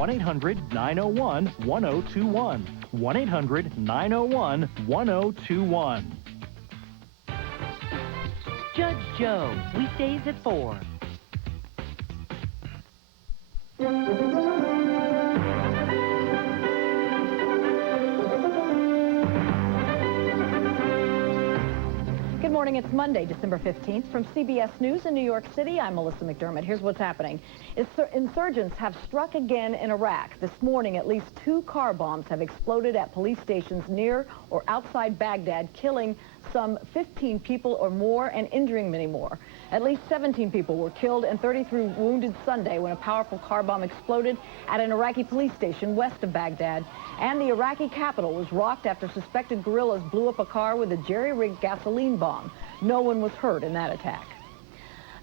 1-800-901-1021. 1-800-901-1021. Judge Joe, weekdays at 4. Good morning. It's Monday, December 15th. From CBS News in New York City, I'm Melissa McDermott. Here's what's happening. Insurgents have struck again in Iraq. This morning, at least 2 car bombs have exploded at police stations near or outside Baghdad, killing some 15 people or more and injuring many more. At least 17 people were killed and 33 wounded Sunday when a powerful car bomb exploded at an Iraqi police station west of Baghdad. And the Iraqi capital was rocked after suspected guerrillas blew up a car with a jerry-rigged gasoline bomb. No one was hurt in that attack.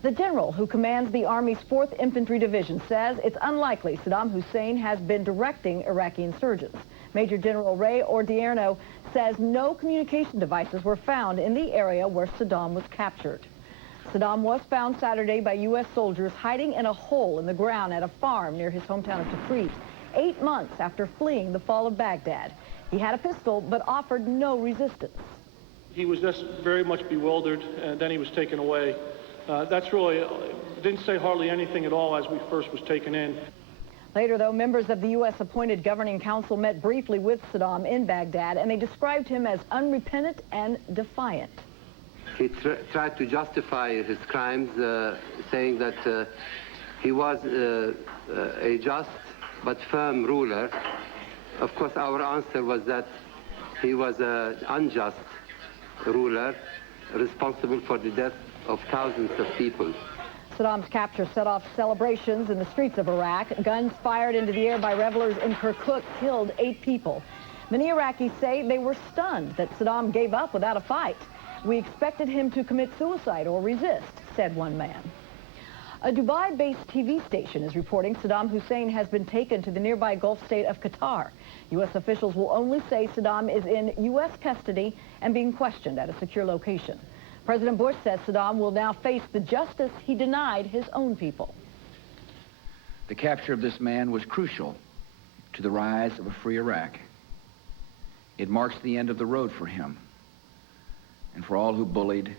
The general who commands the Army's 4th Infantry Division says it's unlikely Saddam Hussein has been directing Iraqi insurgents. Major General Ray Odierno says no communication devices were found in the area where Saddam was captured. Saddam was found Saturday by U.S. soldiers hiding in a hole in the ground at a farm near his hometown of Tikrit, 8 months after fleeing the fall of Baghdad. He had a pistol but offered no resistance. He was just very much bewildered, and then he was taken away. That's really, didn't say hardly anything at all as we first was taken in. Later, though, members of the U.S.-appointed governing council met briefly with Saddam in Baghdad, and they described him as unrepentant and defiant. He tried to justify his crimes, saying that he was a just but firm ruler. Of course, our answer was that he was an unjust ruler responsible for the death of thousands of people. Saddam's capture set off celebrations in the streets of Iraq. Guns fired into the air by revelers in Kirkuk killed 8 people. Many Iraqis say they were stunned that Saddam gave up without a fight. We expected him to commit suicide or resist, said one man. A Dubai-based TV station is reporting Saddam Hussein has been taken to the nearby Gulf state of Qatar. U.S. officials will only say Saddam is in U.S. custody and being questioned at a secure location. President Bush says Saddam will now face the justice he denied his own people. The capture of this man was crucial to the rise of a free Iraq. It marks the end of the road for him and for all who bullied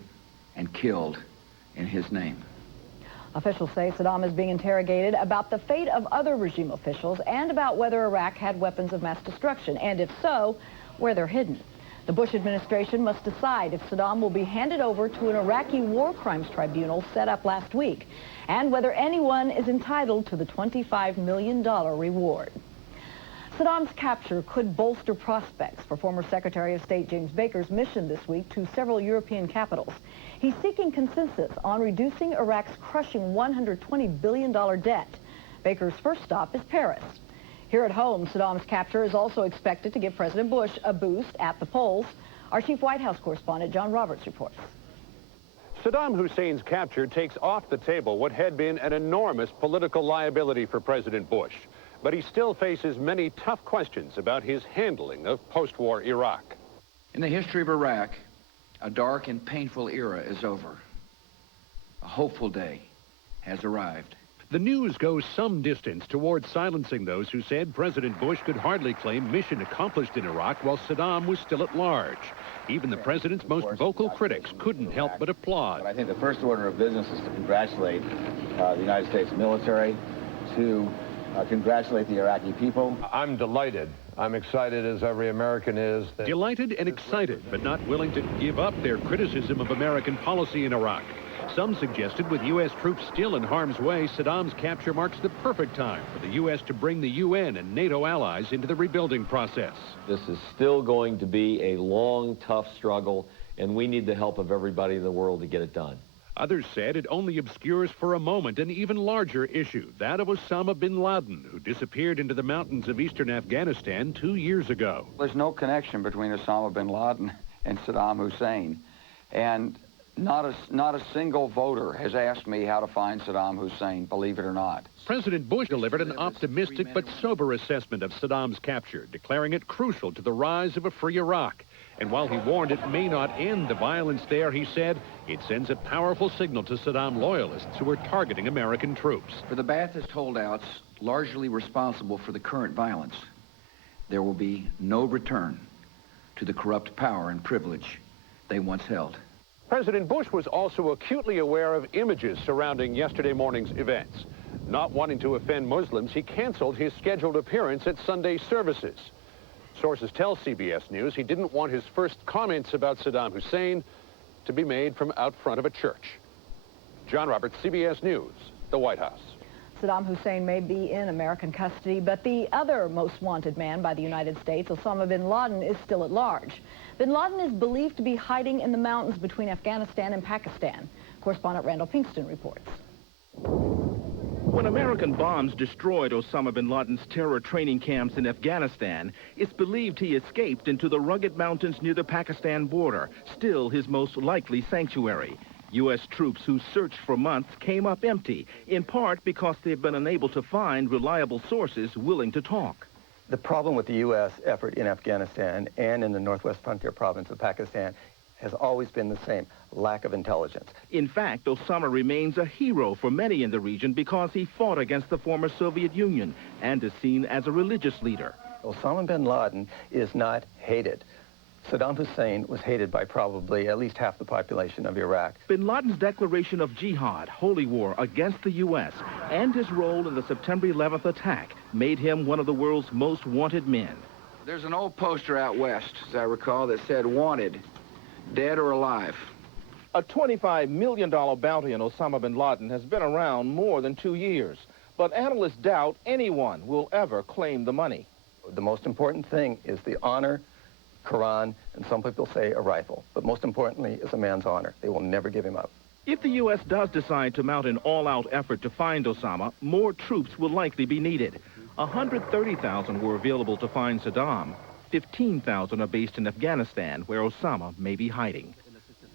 and killed in his name. Officials say Saddam is being interrogated about the fate of other regime officials and about whether Iraq had weapons of mass destruction, and if so, where they're hidden. The Bush administration must decide if Saddam will be handed over to an Iraqi war crimes tribunal set up last week, and whether anyone is entitled to the $25 million reward. Saddam's capture could bolster prospects for former Secretary of State James Baker's mission this week to several European capitals. He's seeking consensus on reducing Iraq's crushing $120 billion debt. Baker's first stop is Paris. Here at home, Saddam's capture is also expected to give President Bush a boost at the polls. Our chief White House correspondent, John Roberts, reports. Saddam Hussein's capture takes off the table what had been an enormous political liability for President Bush. But he still faces many tough questions about his handling of post-war Iraq. In the history of Iraq, a dark and painful era is over. A hopeful day has arrived. The news goes some distance towards silencing those who said President Bush could hardly claim mission accomplished in Iraq while Saddam was still at large. Even the president's most vocal critics couldn't help but applaud. I think the first order of business is to congratulate the United States military, to congratulate the Iraqi people. I'm delighted. I'm excited, as every American is. Delighted and excited, but not willing to give up their criticism of American policy in Iraq. Some suggested with U.S. troops still in harm's way, Saddam's capture marks the perfect time for the U.S. to bring the UN and NATO allies into the rebuilding process. This is still going to be a long, tough struggle, and we need the help of everybody in the world to get it done. Others said it only obscures for a moment an even larger issue, that of Osama bin Laden, who disappeared into the mountains of eastern Afghanistan 2 years ago. There's no connection between Osama bin Laden and Saddam Hussein, and not a single voter has asked me how to find Saddam Hussein, believe it or not. President Bush delivered an optimistic but sober assessment of Saddam's capture, declaring it crucial to the rise of a free Iraq. And while he warned it may not end the violence there, he said it sends a powerful signal to Saddam loyalists who are targeting American troops. For the Ba'athist holdouts largely responsible for the current violence, there will be no return to the corrupt power and privilege they once held. President Bush was also acutely aware of images surrounding yesterday morning's events. Not wanting to offend Muslims, he canceled his scheduled appearance at Sunday services. Sources tell CBS News he didn't want his first comments about Saddam Hussein to be made from out front of a church. John Roberts, CBS News, the White House. Saddam Hussein may be in American custody, but the other most wanted man by the United States, Osama bin Laden, is still at large. Bin Laden is believed to be hiding in the mountains between Afghanistan and Pakistan. Correspondent Randall Pinkston reports. When American bombs destroyed Osama bin Laden's terror training camps in Afghanistan, it's believed he escaped into the rugged mountains near the Pakistan border, still his most likely sanctuary. U.S. troops who searched for months came up empty, in part because they've been unable to find reliable sources willing to talk. The problem with the U.S. effort in Afghanistan and in the northwest frontier province of Pakistan has always been the same: lack of intelligence. In fact, Osama remains a hero for many in the region because he fought against the former Soviet Union and is seen as a religious leader. Osama bin Laden is not hated. Saddam Hussein was hated by probably at least half the population of Iraq. Bin Laden's declaration of jihad, holy war, against the U.S. and his role in the September 11th attack made him one of the world's most wanted men. There's an old poster out west, as I recall, that said, "Wanted, dead or alive." A $25 million bounty on Osama bin Laden has been around more than 2 years, but analysts doubt anyone will ever claim the money. The most important thing is the honor, Quran, and some people say a rifle. But most importantly is a man's honor. They will never give him up. If the U.S. does decide to mount an all-out effort to find Osama, more troops will likely be needed. 130,000 were available to find Saddam. 15,000 are based in Afghanistan, where Osama may be hiding.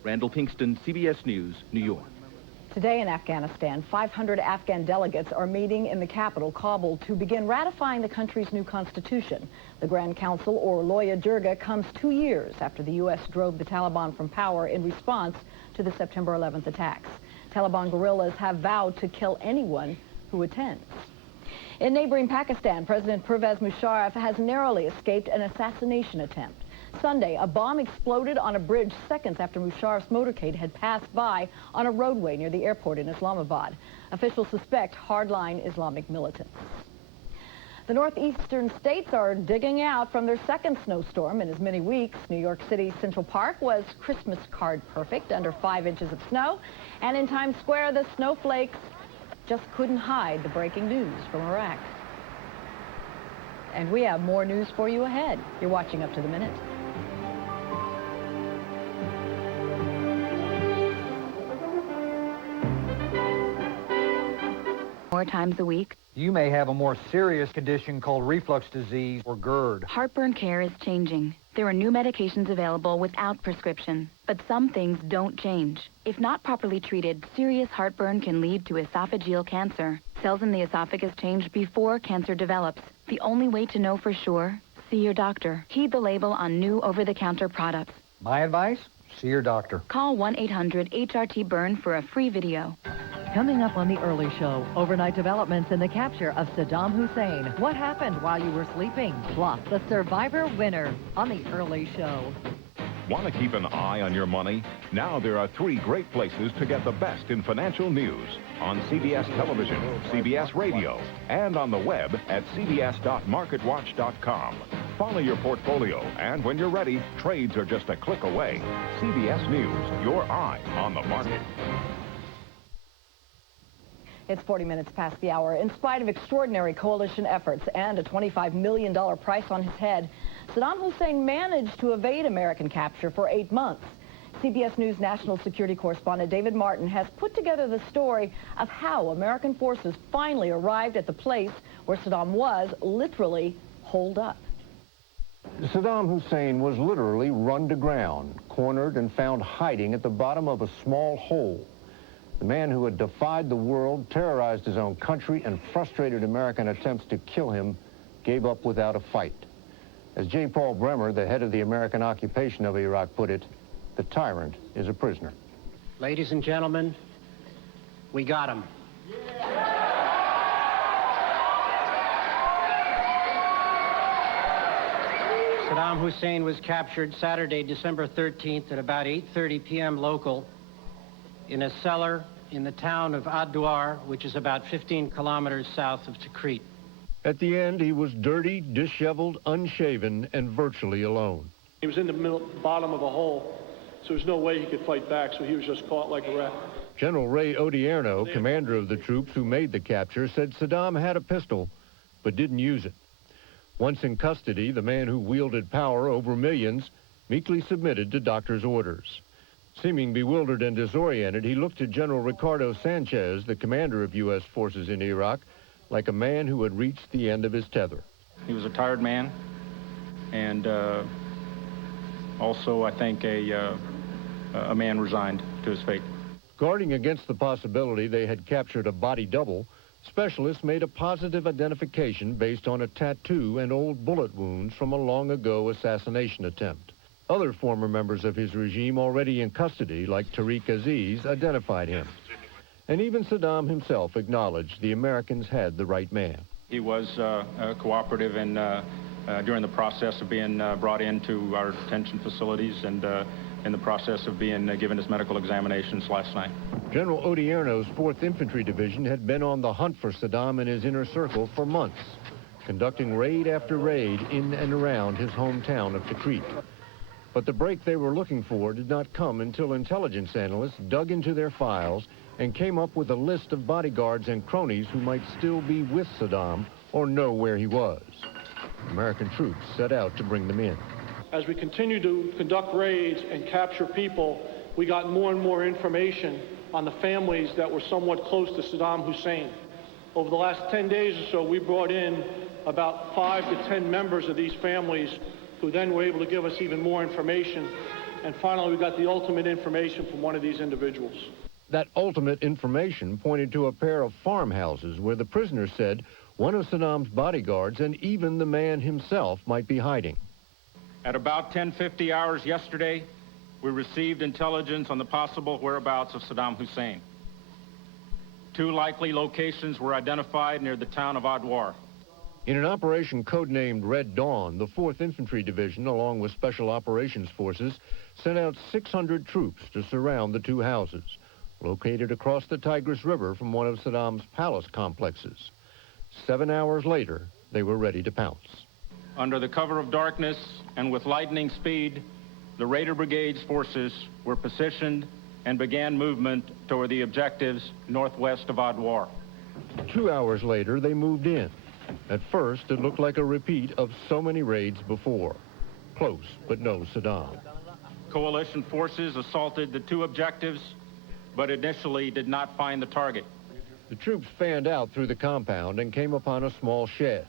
Randall Pinkston, CBS News, New York. Today in Afghanistan, 500 Afghan delegates are meeting in the capital, Kabul, to begin ratifying the country's new constitution. The Grand Council, or Loya Jirga, comes 2 years after the U.S. drove the Taliban from power in response to the September 11th attacks. Taliban guerrillas have vowed to kill anyone who attends. In neighboring Pakistan, President Pervez Musharraf has narrowly escaped an assassination attempt. Sunday, a bomb exploded on a bridge seconds after Musharraf's motorcade had passed by on a roadway near the airport in Islamabad. Officials suspect hardline Islamic militants. The northeastern states are digging out from their second snowstorm in as many weeks. New York City's Central Park was Christmas card perfect, under 5 inches of snow. And in Times Square, the snowflakes just couldn't hide the breaking news from Iraq. And we have more news for you ahead. You're watching Up to the Minute. 4 times a week. You may have a more serious condition called reflux disease or GERD. Heartburn care is changing. There are new medications available without prescription, but some things don't change. If not properly treated, serious heartburn can lead to esophageal cancer. Cells in the esophagus change before cancer develops. The only way to know for sure, see your doctor. Heed the label on new over-the-counter products. My advice? See your doctor. Call 1-800-HRT-BURN for a free video. Coming up on The Early Show, overnight developments in the capture of Saddam Hussein. What happened while you were sleeping? Plus, the Survivor winner on The Early Show. Want to keep an eye on your money? Now there are 3 great places to get the best in financial news. On CBS Television, CBS Radio, and on the web at cbs.marketwatch.com. Follow your portfolio, and when you're ready, trades are just a click away. CBS News, your eye on the market. It's 40 minutes past the hour. In spite of extraordinary coalition efforts and a $25 million price on his head, Saddam Hussein managed to evade American capture for 8 months. CBS News national security correspondent David Martin has put together the story of how American forces finally arrived at the place where Saddam was literally holed up. Saddam Hussein was literally run to ground, cornered, and found hiding at the bottom of a small hole. The man who had defied the world, terrorized his own country, and frustrated American attempts to kill him gave up without a fight. As J. Paul Bremer, the head of the American occupation of Iraq, put it, the tyrant is a prisoner. Ladies and gentlemen, we got him. Saddam Hussein was captured Saturday, December 13th at about 8:30 p.m. local in a cellar in the town of Ad-Duar, which is about 15 kilometers south of Tikrit. At the end, he was dirty, disheveled, unshaven, and virtually alone. He was in the bottom of a hole, so there's no way he could fight back, so he was just caught like a rat. General Ray Odierno, commander of the troops who made the capture, said Saddam had a pistol, but didn't use it. Once in custody, the man who wielded power over millions meekly submitted to doctor's orders. Seeming bewildered and disoriented, he looked at General Ricardo Sanchez, the commander of U.S. forces in Iraq, like a man who had reached the end of his tether. He was a tired man, and also, I think, a man resigned to his fate. Guarding against the possibility they had captured a body double, specialists made a positive identification based on a tattoo and old bullet wounds from a long-ago assassination attempt. Other former members of his regime already in custody, like Tariq Aziz, identified him. And even Saddam himself acknowledged the Americans had the right man. He was cooperative and during the process of being brought into our detention facilities and in the process of being given his medical examinations last night. General Odierno's 4th Infantry Division had been on the hunt for Saddam and his inner circle for months, conducting raid after raid in and around his hometown of Tikrit. But the break they were looking for did not come until intelligence analysts dug into their files and came up with a list of bodyguards and cronies who might still be with Saddam or know where he was. American troops set out to bring them in. As we continued to conduct raids and capture people, we got more and more information on the families that were somewhat close to Saddam Hussein. Over the last 10 days or so, we brought in about 5 to 10 members of these families who then were able to give us even more information. And finally, we got the ultimate information from one of these individuals. That ultimate information pointed to a pair of farmhouses where the prisoner said one of Saddam's bodyguards and even the man himself might be hiding. At about 10:50 hours yesterday, we received intelligence on the possible whereabouts of Saddam Hussein. 2 likely locations were identified near the town of Ad-Duar. In an operation codenamed Red Dawn, the 4th Infantry Division, along with Special Operations Forces, sent out 600 troops to surround the 2 houses, located across the Tigris River from one of Saddam's palace complexes. 7 hours later, they were ready to pounce. Under the cover of darkness and with lightning speed, the Raider Brigade's forces were positioned and began movement toward the objectives northwest of Ad-Duar. 2 hours later, they moved in. At first, it looked like a repeat of so many raids before. Close, but no Saddam. Coalition forces assaulted the 2 objectives, but initially did not find the target. The troops fanned out through the compound and came upon a small shed.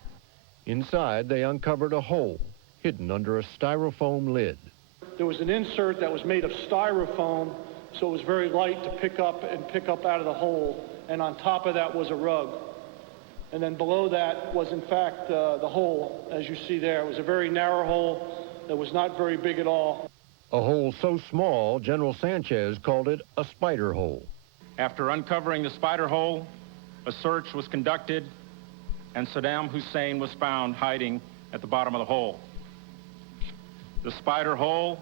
Inside, they uncovered a hole hidden under a styrofoam lid. There was an insert that was made of styrofoam, so it was very light to pick up out of the hole. And on top of that was a rug. And then below that was, in fact, the hole, as you see there. It was a very narrow hole that was not very big at all. A hole so small, General Sanchez called it a spider hole. After uncovering the spider hole, a search was conducted, and Saddam Hussein was found hiding at the bottom of the hole. The spider hole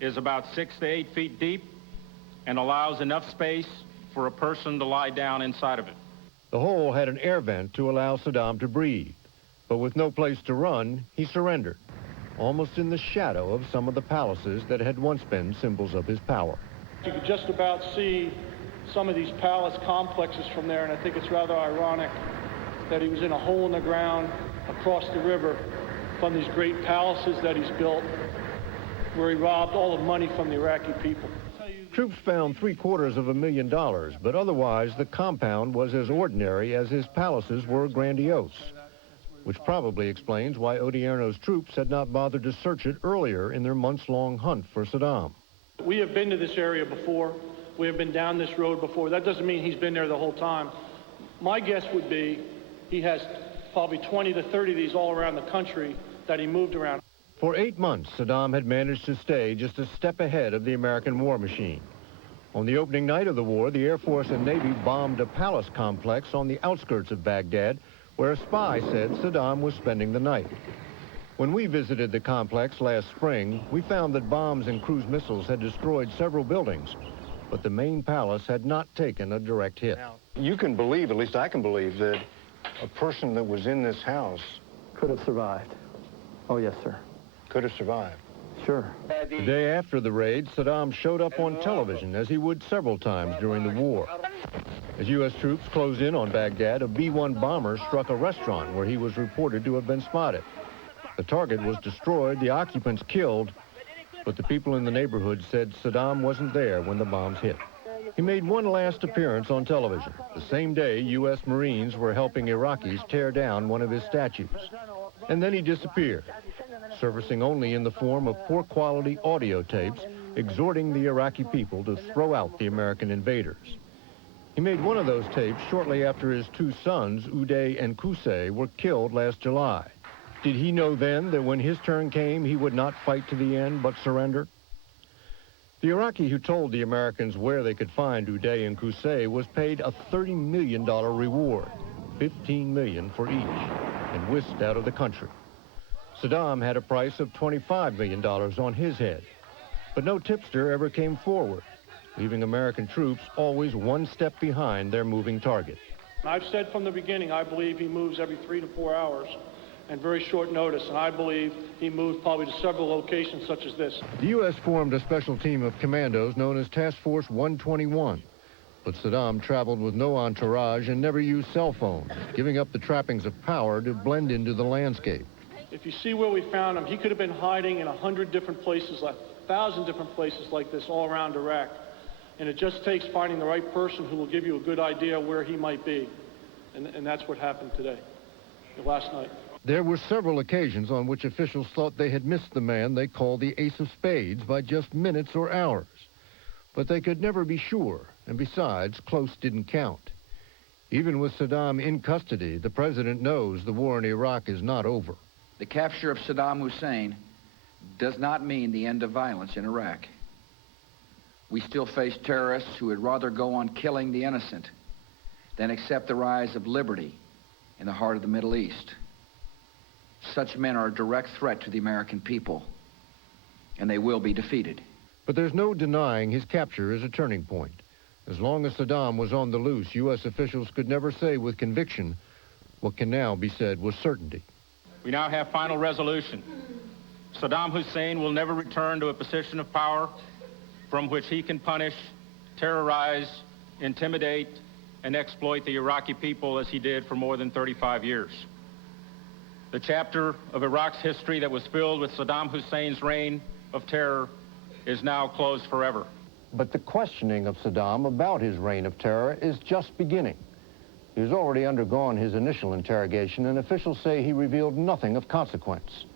is about 6 to 8 feet deep and allows enough space for a person to lie down inside of it. The hole had an air vent to allow Saddam to breathe, but with no place to run, he surrendered, almost in the shadow of some of the palaces that had once been symbols of his power. You could just about see some of these palace complexes from there, and I think it's rather ironic that he was in a hole in the ground across the river from these great palaces that he's built, where he robbed all the money from the Iraqi people. Troops found $750,000, but otherwise the compound was as ordinary as his palaces were grandiose, which probably explains why Odierno's troops had not bothered to search it earlier in their months-long hunt for Saddam. We have been to this area before. We have been down this road before. That doesn't mean he's been there the whole time. My guess would be he has probably 20 to 30 of these all around the country that he moved around. For 8 months, Saddam had managed to stay just a step ahead of the American war machine. On the opening night of the war, the Air Force and Navy bombed a palace complex on the outskirts of Baghdad, where a spy said Saddam was spending the night. When we visited the complex last spring, we found that bombs and cruise missiles had destroyed several buildings, but the main palace had not taken a direct hit. You can believe, at least I can believe, that a person that was in this house could have survived. Oh, yes, sir. Could have survived. Sure. The day after the raid, Saddam showed up on television, as he would several times during the war. As U.S. troops closed in on Baghdad, a B-1 bomber struck a restaurant where he was reported to have been spotted. The target was destroyed, the occupants killed, but the people in the neighborhood said Saddam wasn't there when the bombs hit. He made one last appearance on television. The same day, U.S. Marines were helping Iraqis tear down one of his statues. And then he disappeared, surfacing only in the form of poor-quality audio tapes exhorting the Iraqi people to throw out the American invaders. He made one of those tapes shortly after his 2 sons, Uday and Qusay, were killed last July. Did he know then that when his turn came, he would not fight to the end but surrender? The Iraqi who told the Americans where they could find Uday and Qusay was paid a $30 million reward, $15 million for each, and whisked out of the country. Saddam had a price of $25 million on his head, but no tipster ever came forward, leaving American troops always one step behind their moving target. I've said from the beginning, I believe he moves every 3 to 4 hours and very short notice, and I believe he moved probably to several locations such as this. The U.S. formed a special team of commandos known as Task Force 121, but Saddam traveled with no entourage and never used cell phones, giving up the trappings of power to blend into the landscape. If you see where we found him, he could have been hiding in 100 different places, 1,000 different places like this all around Iraq. And it just takes finding the right person who will give you a good idea where he might be. And that's what happened today, last night. There were several occasions on which officials thought they had missed the man they called the Ace of Spades by just minutes or hours. But they could never be sure, and besides, close didn't count. Even with Saddam in custody, the president knows the war in Iraq is not over. The capture of Saddam Hussein does not mean the end of violence in Iraq. We still face terrorists who would rather go on killing the innocent than accept the rise of liberty in the heart of the Middle East. Such men are a direct threat to the American people, and they will be defeated. But there's no denying his capture is a turning point. As long as Saddam was on the loose, U.S. officials could never say with conviction what can now be said with certainty. We now have final resolution. Saddam Hussein will never return to a position of power from which he can punish, terrorize, intimidate, and exploit the Iraqi people as he did for more than 35 years. The chapter of Iraq's history that was filled with Saddam Hussein's reign of terror is now closed forever. But the questioning of Saddam about his reign of terror is just beginning. He's already undergone his initial interrogation, and officials say he revealed nothing of consequence,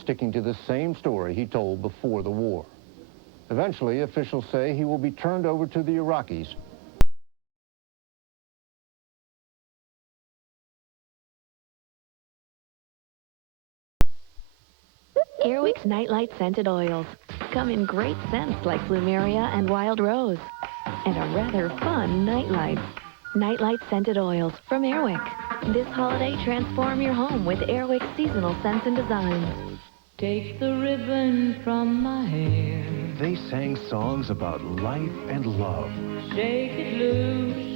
sticking to the same story he told before the war. Eventually, officials say he will be turned over to the Iraqis. Airwick's Nightlight Scented Oils come in great scents like Plumeria and Wild Rose, and a rather fun nightlight. Nightlight Scented Oils from Airwick. This holiday, transform your home with Airwick's seasonal scents and designs. Take the ribbon from my hair. They sang songs about life and love. Shake it loose.